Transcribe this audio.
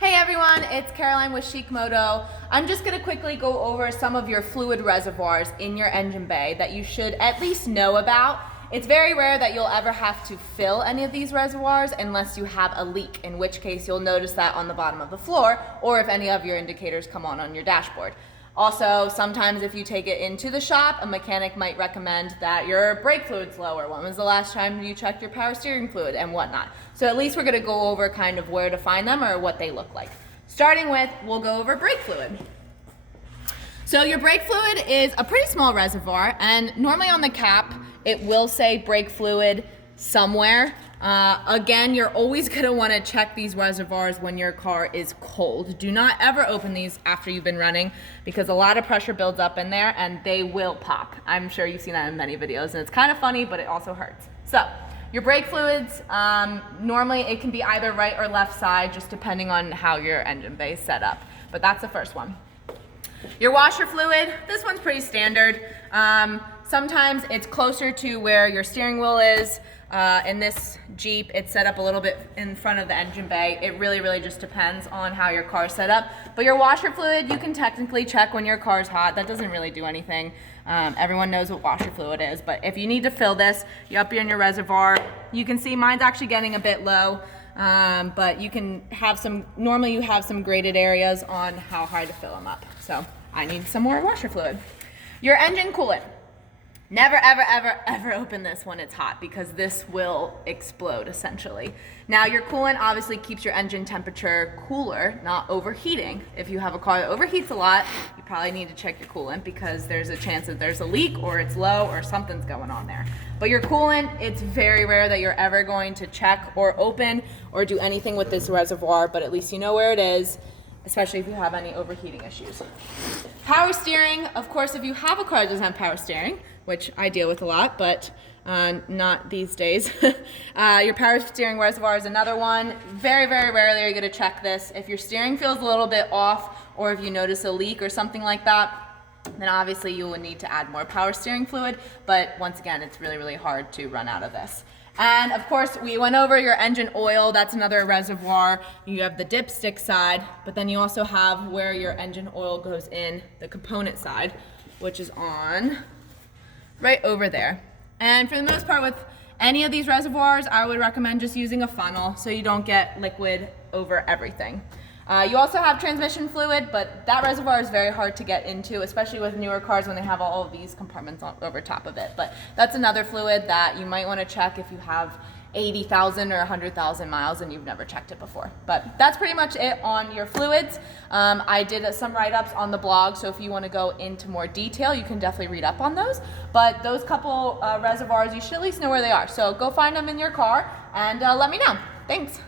Hey everyone, it's Caroline with CHICMOTO. I'm just going to quickly go over some of your fluid reservoirs in your engine bay that you should at least know about. It's very rare that you'll ever have to fill any of these reservoirs unless you have a leak, in which case you'll notice that on the bottom of the floor or if any of your indicators come on your dashboard. Also, sometimes if you take it into the shop, a mechanic might recommend that your brake fluid's lower. When was the last time you checked your power steering fluid and whatnot? So at least we're going to go over kind of where to find them or what they look like. Starting with, we'll go over brake fluid. So your brake fluid is a pretty small reservoir, and normally on the cap, it will say brake fluid somewhere. Again, you're always going to want to check these reservoirs when your car is cold. Do not ever open these after you've been running because a lot of pressure builds up in there and they will pop. I'm sure you've seen that in many videos, and it's kind of funny, but it also hurts. So your brake fluids, normally it can be either right or left side, just depending on how your engine bay is set up. But that's the first one. Your washer fluid, this one's pretty standard. Sometimes it's closer to where your steering wheel is. In this Jeep, it's set up a little bit in front of the engine bay. It really just depends on how your car's set up. But your washer fluid, you can technically check when your car's hot. That doesn't really do anything. Everyone knows what washer fluid is. But if you need to fill this, you up in your reservoir. You can see mine's actually getting a bit low. But you can have some, normally you have some graded areas on how high to fill them up. So I need some more washer fluid. Your engine coolant. Never, ever open this when it's hot because this will explode essentially. Now your coolant obviously keeps your engine temperature cooler, not overheating. If you have a car that overheats a lot, you probably need to check your coolant because there's a chance that there's a leak or it's low or something's going on there. But your coolant, it's very rare that you're ever going to check or open or do anything with this reservoir, but at least you know where it is, especially if you have any overheating issues. Power steering, of course, if you have a car that doesn't have power steering, which I deal with a lot, but not these days. Your power steering reservoir is another one. Very rarely are you going to check this. If your steering feels a little bit off or if you notice a leak or something like that, then obviously you will need to add more power steering fluid. But once again, it's really hard to run out of this. And of course, we went over your engine oil. That's another reservoir. You have the dipstick side, but then you also have where your engine oil goes in, the component side, which is on right over there. And for the most part with any of these reservoirs, I would recommend just using a funnel so you don't get liquid over everything. You also have transmission fluid, but that reservoir is very hard to get into, especially with newer cars when they have all of these compartments over top of it. But that's another fluid that you might want to check if you have 80,000 or 100,000 miles and you've never checked it before. But that's pretty much it on your fluids. I did some write-ups on the blog, so if you want to go into more detail, you can definitely read up on those. But those couple reservoirs, you should at least know where they are. So go find them in your car and let me know. Thanks.